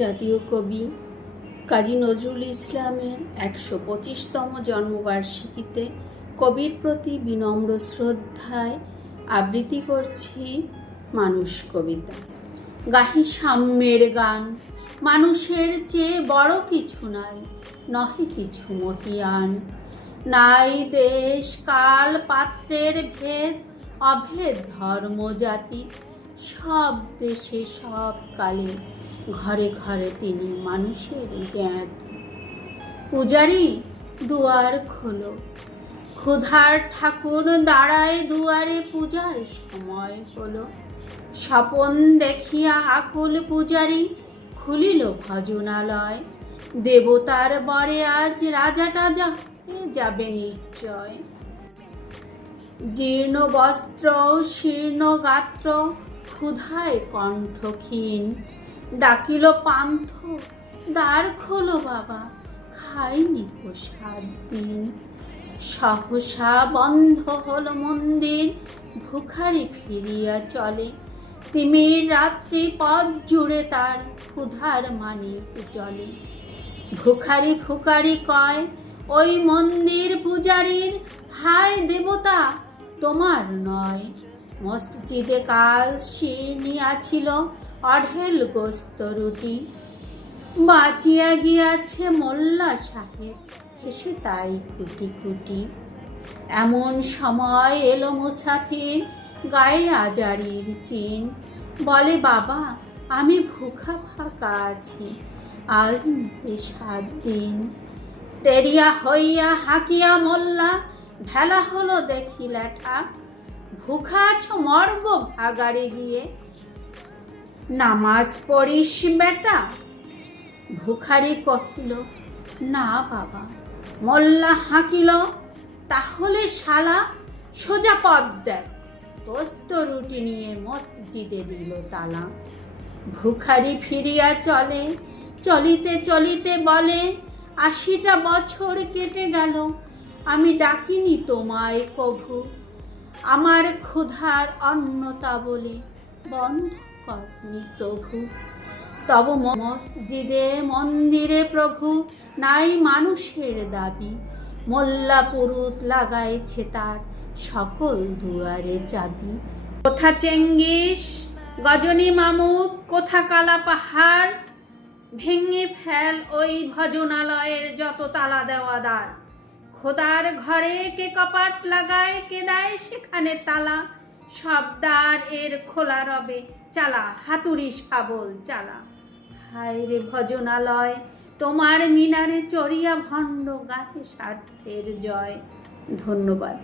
জাতীয় কবি কাজী নজরুল ইসলামের ১২৫তম জন্মবার্ষিকীতে কবির প্রতি বিনম্র শ্রদ্ধায় আবৃত্তি করছি মানুষ কবিতা। গাহি সাম্যের গান, মানুষের চেয়ে বড় কিছু নাই, নহে কিছু মহিয়ান। নাই দেশ কাল পাত্রের ভেদ, অভেদ ধর্ম জাতি, সব দেশে সব কালে ঘরে ঘরে তিনি মানুষের জ্ঞাত। পূজারি দুয়ার খোলো, ক্ষুধার ঠাকুর দাঁড়ায় দুয়ারে, পূজার সময় হলো। স্বপন দেখিয়া আকুল পূজারি খুলিল ভজনালয়। দেবতার বরে আজ রাজাটা যাবে নিশ্চয়। জীর্ণ বস্ত্র শীর্ণ গাত্র, ক্ষুধায় কণ্ঠ ক্ষীণ, ডাকিল পান্থ দ্বার খোলো বাবা, খাইনি কো ৭ দিন। সহসা বন্ধ হল মন্দির, ভিখারি ফিরিয়া চলে। তিমির রাত্রি পথ জুড়ে তার ক্ষুধার মানিক জ্বলে। ভিখারি ফুকারি কয় ওই মন্দির পূজারীর, হায় দেবতা তোমার নয়। মসজিদে কাল শিরনিয়াছিল অঢেল গোস্ত রুটি, বাঁচিয়া গিয়াছে মোল্লা সাহেব এসে তাই কুটি কুটি। এমন সময় এলো মুসাফির, গায়ে আজারির চিন, বলে বাবা আমি ভুখা ফাঁকা আছি, আজ মিটে ৭ দিন। তেরিয়া হইয়া হাঁকিয়া মোল্লা, ঢেলা হলো দেখি ল্যাঠা, ভুখা আছো মর্গ ভাগাড়ে গিয়ে, নামাজ পড়িস বেটা। ভিখারি কহিল না বাবা। মোল্লা হাঁকিল তাহলে শালা সোজা পথ দেখ, গোস্ত রুটি নিয়ে মসজিদে দিল তালা। ভিখারি ফিরিয়া চলে, চলিতে চলিতে বলে ৮০টা বছর কেটে গেল, আমি ডাকিনি তোমায় কভু, আমার ক্ষুধার অন্নতা বলে বন্ধ করনি প্রভু। তব মসজিদে মন্দিরে প্রভু নাই মানুষের দাবি, মোল্লা পুরুত লাগাইছে তার সকল দুয়ারে চাবি। কোথা চেঙ্গিস গজনী মামুদ, কোথা কালা পাহাড়, ভেঙে ফেল ওই ভজনালয়ের যত তালা দেওয়া দ্বার। খোদার ঘরে কে কপাট লাগায়, কে দেয় সেখানে তালা, সব দ্বার এর খোলা রবে, চালা হাতুড়ি শাবল চালা। হায় রে ভজনালয়, তোমার মিনারে চড়িয়া ভণ্ড গাহে স্বার্থের জয়। ধন্যবাদ।